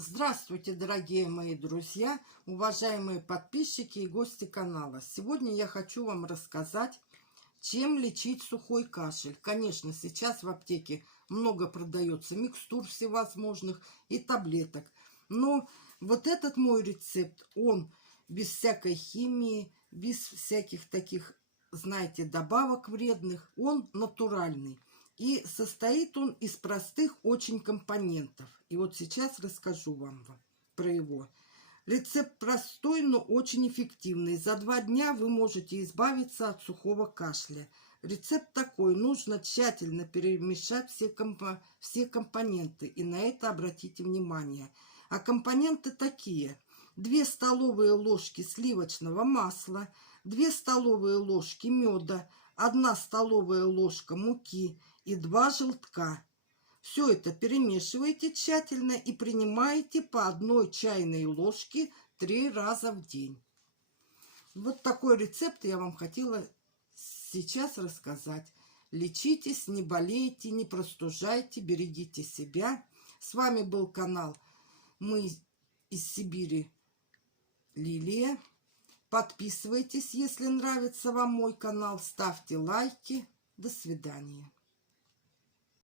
Здравствуйте, дорогие мои друзья, уважаемые подписчики и гости канала. Сегодня я хочу вам рассказать, чем лечить сухой кашель. Конечно, сейчас в аптеке много продается микстур всевозможных и таблеток. Но вот этот мой рецепт, он без всякой химии, без всяких таких, знаете, добавок вредных, он натуральный. И состоит он из простых очень компонентов. И вот сейчас расскажу вам про его. Рецепт простой, но очень эффективный. За 2 дня вы можете избавиться от сухого кашля. Рецепт такой. Нужно тщательно перемешать все компоненты. И на это обратите внимание. А компоненты такие. 2 столовые ложки сливочного масла, 2 столовые ложки меда, 1 столовая ложка муки и 2 желтка. Все это перемешиваете тщательно и принимаете по 1 чайной ложке 3 раза в день. Вот такой рецепт я вам хотела сейчас рассказать. Лечитесь, не болейте, не простужайте, берегите себя. С вами был канал «Мы из Сибири» Лилия. Подписывайтесь, если нравится вам мой канал, ставьте лайки. До свидания.